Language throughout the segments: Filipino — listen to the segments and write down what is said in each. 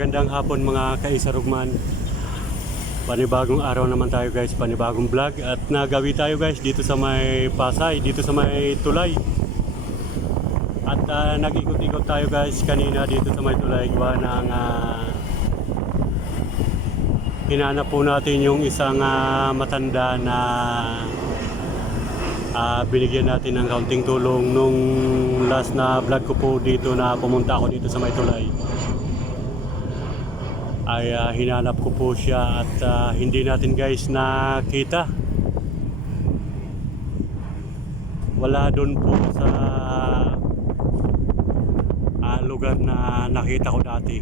Magandang hapon mga kaisarugman. Panibagong araw naman tayo guys, panibagong vlog at nagawi tayo guys dito sa may Pasay, dito sa may Tulay. At ah, nag-ikot-ikot tayo guys kanina dito sa may Tulay gawa ng ah, hinanap po natin yung isang ah, matanda na ah, binigyan natin ng kaunting tulong nung last na vlog ko po dito na pumunta ako dito sa may Tulay ay ah, hinanap ko po siya at ah, hindi natin guys nakita. Wala doon po sa ah, lugar na nakita ko dati.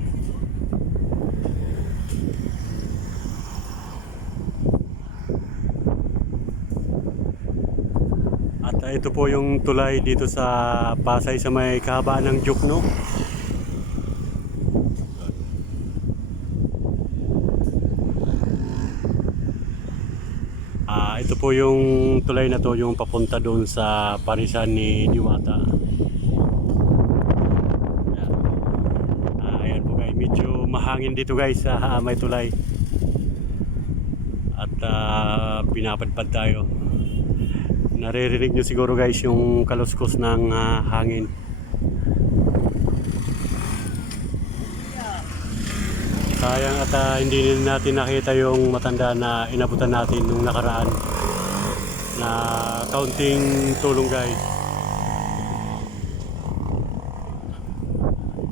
At ah, ito po yung tulay dito sa Pasay sa may kahabaan ng Jukno. Ah, ito po yung tulay na to, yung papunta doon sa parisan ni Diwata. Ah, ayan po guys, medyo mahangin dito guys ah, may tulay. At ah, pinapadpad tayo. Naririnig nyo siguro guys yung kaluskos ng ah, hangin. Sayang at ah, hindi natin nakita yung matanda na inabutan natin nung nakaraan na kaunting tulong guys.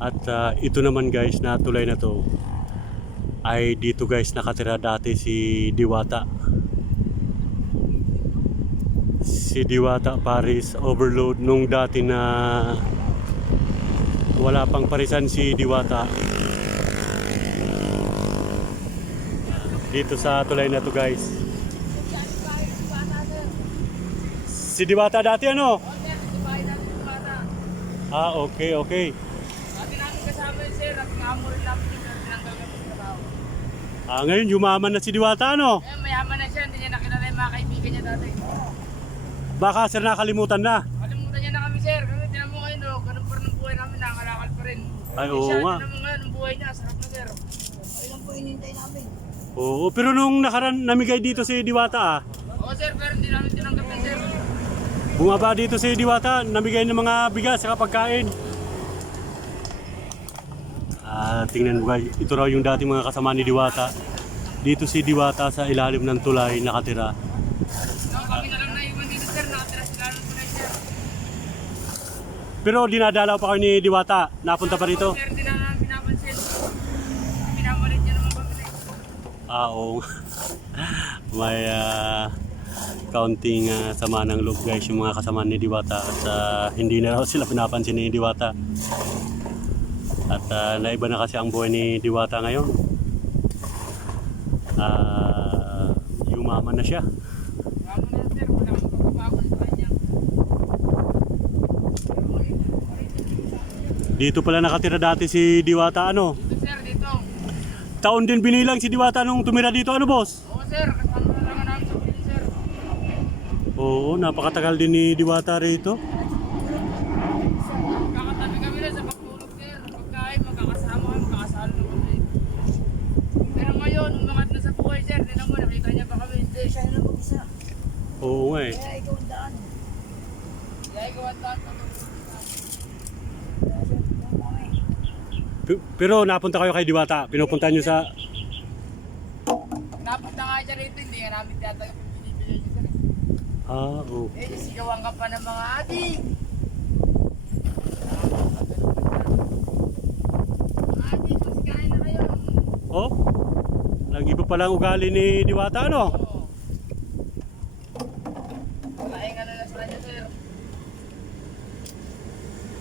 At ah, ito naman guys na tulay na to ay dito guys nakatira dati si Diwata. Si Diwata Paris overload nung dati na wala pang parisan si Diwata. dito sa tulay na to guys. Si Diwata dati ano? Ah, okay, okay. Dati namin kasama yun, sir. At ngamo rin namin yung tinanggal kami sa trabaho. Ah, ngayon yumaman na si Diwata ano? Eh, mayaman na siya. Hindi niya nakilala yung mga kaibigan niya dati. Baka sir nakalimutan na. Kalimutan niya na kami, sir. Kasi tinan mo ngayon, oh, ganun pa rin ang buhay namin. Nangalakal pa rin. Ay, oo siya, nga. tinan mo ngayon, ang buhay niya. Sarap na, sir. Ayun po inintay namin. Oo, pero nung nakaraan namigay dito si Diwata ah. Oo, sir. Pero hindi namin tinanggap yan, sir. Bumaba dito si Diwata, namigay ng mga bigas sa pagkain. Ah, tingnan mo guys, ito raw yung dating mga kasama ni Diwata. Dito si Diwata sa ilalim ng tulay nakatira. Pero dinadalaw pa kayo ni Diwata, napunta pa rito. Ah, oo. May ah, kaunting ah, sama ng loob guys yung mga kasama ni Diwata at ah, hindi na raw sila pinapansin ni Diwata. At ah, naiba na kasi ang buhay ni Diwata ngayon. Ah, yumaman na siya. Dito pala nakatira dati si Diwata ano. Dito, sir, dito. Taon din binilang si Diwata nung tumira dito ano boss? Oo, sir. Kasama na lang namin sa pili, sir. Oo, napakatagal din ni Diwata rito. Kakatabi kami na sa pagtulog, sir. Pagkain, magkakasama kami, magkakasalo na kami. Pero ngayon, umangat na sa buhay, sir. Tinan mo, nakita niya pa kami. Hindi, siya na mag-isa. Oo nga eh. Kaya ikaw ang daan. Kaya ikaw ang daan. Pero napunta kayo kay Diwata, pinupunta nyo sa... Napunta nga siya rito, hindi nga namin tiyatagap yung binibigay niya, sir. Ah, oo. Eh, sigawan ka pa ng mga adik. Oh, nag-iba pala ang ugali ni Diwata, ano? Oo. Ano na sa kanya, sir.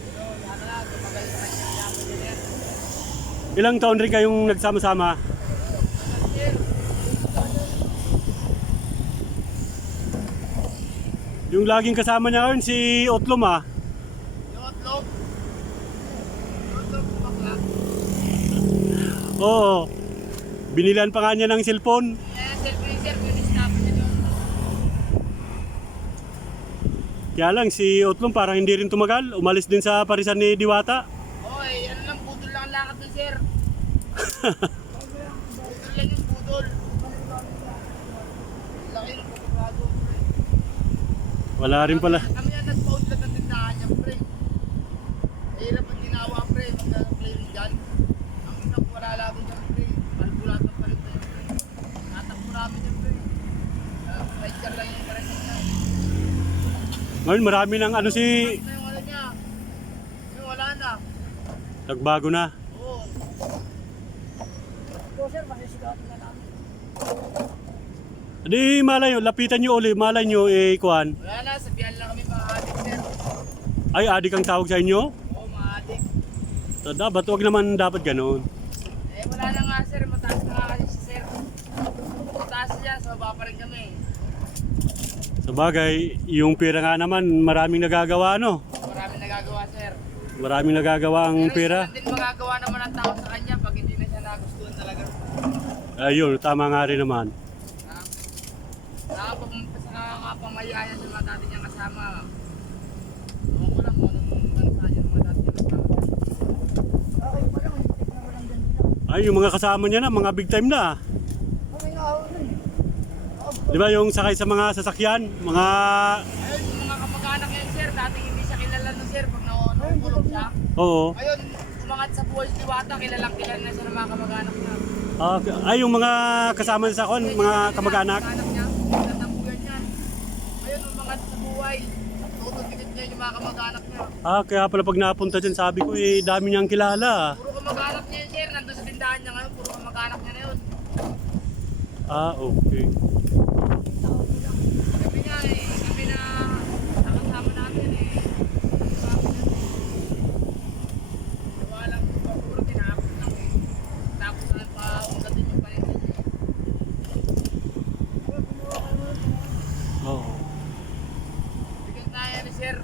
Pero, sana na, tumagal sa kanya ang yaman niya, sir. Ilang taon rin kayong nagsama-sama? Yung laging kasama niya ngayon, si Otlom ah. yung otlog. Yung bakla. Oo. Binilan pa nga niya ng cellphone. Stop niya yung Kaya lang, si Otlom parang hindi rin tumagal. Umalis din sa parisan ni Diwata. Oy, ano lang, putol lang ang lakad doon, sir. Budol lang yung budol. Laki ng pagkakago, pre. Wala rin pala. Kami yan nag-pound lang ng tindahan niya, pre. Hirap ang ginawa, pre. Magka-play rin dyan. Ang ina ko wala lagi dyan, pre. Palit na yun, pre. Natakbo namin yan, pre. Uh, Rider lang yung palit niya. Ngayon marami ng ano si wala na. nagbago na. Oo. Di malay nyo, lapitan nyo uli, malay nyo eh kuan. Wala na, sabihan lang kami mga adik, sir. Ay, adik ang tawag sa inyo? Oo, mga adik. So, dapat, wag naman dapat ganoon. Eh, wala na nga, sir. Mataas na nga kasi si sir. Mataas siya, baba pa rin kami. Sa bagay, yung pera nga naman, maraming nagagawa, no? Marami nagagawa, sir. Maraming nagagawa ang Pero pera. lang din magagawa naman ang tao sa kanya pag hindi na siya nagustuhan talaga. Ayun, tama nga rin naman. Nakakapamayaya sa mga dati niyang kasama. Ewan ko lang kung anong bansa niya ng mga dati niyang kasama. Ay, yung mga kasama niya na, mga big time na. Di ba yung sakay sa mga sasakyan, mga... Ayun, yung mga kamag-anak niya, sir, dati hindi siya kilala no, sir, pag nakulong siya. Oo. Ngayon, umangat sa buhay si Diwata, kilalang kilala na siya ng mga kamag-anak niya. Ah, ay, yung mga kasama niya sa kon, mga kamag-anak. Kamag-anak niya, natabuyan niya. Ngayon, umangat sa buhay. Niya yung mga kamag-anak niya. Ah, kaya pala pag napunta dyan, sabi ko, eh, dami niyang kilala. Puro kamag-anak niya yun, sir. Nandun sa tindahan niya ngayon, puro kamag-anak niya na yun. Ah, okay. Kami nga eh, kami na nakasama natin eh. Sabi na Gawa lang, puro tinapos lang eh. Tapos na pa, undan din yung paninda niya. Oo. Bigyan tayo ni sir.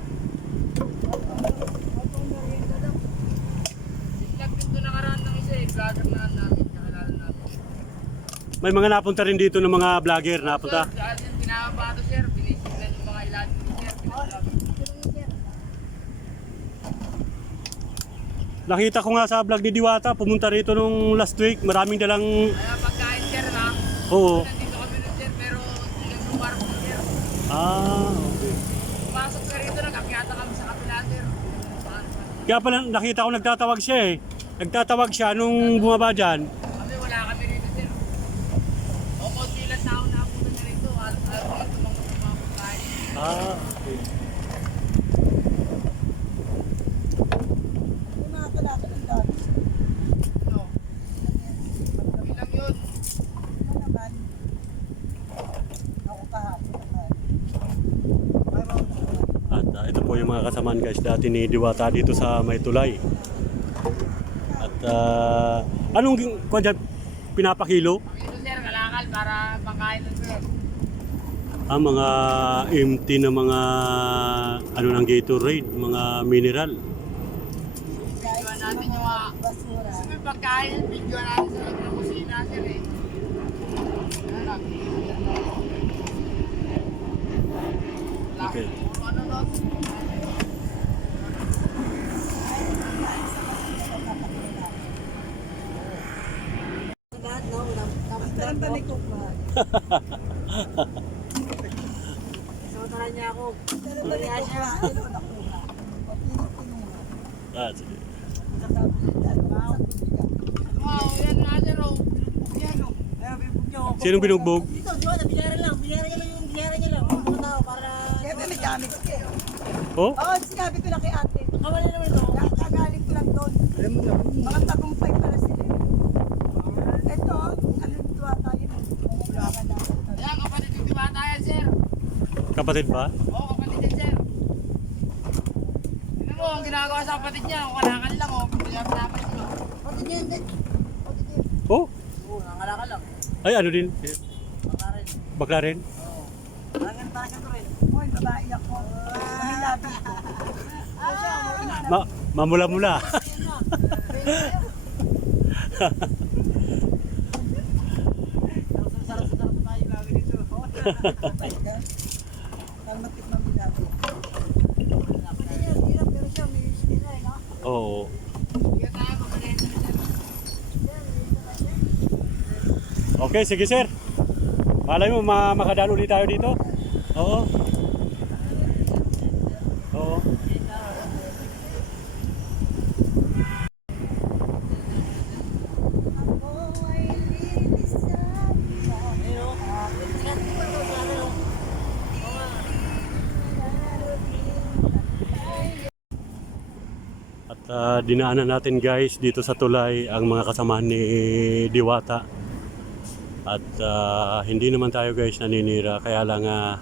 Bigyan din doon nakaraan ng isa eh, vlogger na namin, nakilala namin. May mga napunta rin dito ng mga vlogger, napunta. Sir, yung pinababa to sir, binisignan yung mga ilan ni sir. Nakita ko nga sa vlog ni Diwata, pumunta rito nung last week, maraming dalang... Kaya pagkain sir na, Oo. nandito kami nun sir, pero hindi kami lumarap nun sir. Ah, okay. Pumasok sir rito, nagkakiyata kami sa kapila sir. Saan. Kaya pala nakita ko nagtatawag siya eh. Nagtatawag siya nung bumaba dyan. Kami wala kami rito sir. O konti lang tao na punta na rito, halos halos mga tumangkot ng mga pagkain. Ah, okay. No. Kami lang yun. At ah, ito po yung mga kasamaan guys dati ni Diwata dito sa Maytulay. At ah, anong kwan dyan, pinapakilo? Dito sir, kalakal para pangkain ng sir. Ang mga empty na mga ano ng Gatorade, mga mineral. Videoan natin yung mga... Kasi may pagkain, videoan natin sa kusina sir eh. Okay. Sumataran niya ako. Kaya siya. Ah, sige. Wow, yan. Yan oh. Sinong binugbog? Dito, di ba? Binayaran lang. Binayaran niya lang yung binayaran niya lang. Mga tao para... Siyempre may gamit ka eh. Oh? Oo, sinabi ko na kay ate. Kawala naman ito. Kagaling ko lang doon. Mga tagumpay pala sila. Ito, ano tuwa tayo. Wala ka na. Yan, kapatid yung dibata yan sir. Kapatid ba? Oo, kapatid yan sir. Tignan mo, ang ginagawa sa kapatid niya, kalakan lang oh. Kaya pinapay niyo. Pati niya, hindi. Pati niya. Oh? Oo, nangalakal lang. Ay, ano din? Baka rin. Bakla rin? Oo. Parang parang ito rin. Hoy, babae ako. Mahilabi ko. Ma mamula-mula. Sarap-sarap tayo lagi dito. Kalmatik mamilabi. Pati niya, hirap pero siya may sila eh, no? Oo. Kaya tayo, kapatid. Okay, sige sir. Malay mo, ma makadalo ulit tayo dito. Oo. Oo. At ah, dinaanan natin guys dito sa tulay ang mga kasamahan ni Diwata. At ah, hindi naman tayo guys naninira kaya lang ah,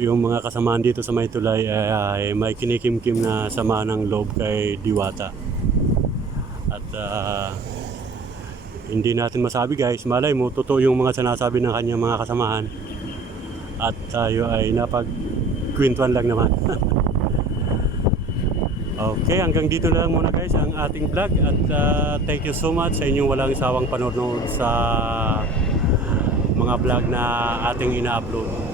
yung mga kasamahan dito sa may tulay ay, ay may kinikimkim na sama ng loob kay Diwata. At ah, hindi natin masabi guys, malay mo totoo yung mga sinasabi ng kanyang mga kasamahan. At tayo ay napagkwentuhan lang naman. Okay, hanggang dito lang muna guys ang ating vlog at uh, thank you so much sa inyong walang sawang panonood sa mga vlog na ating ina-upload.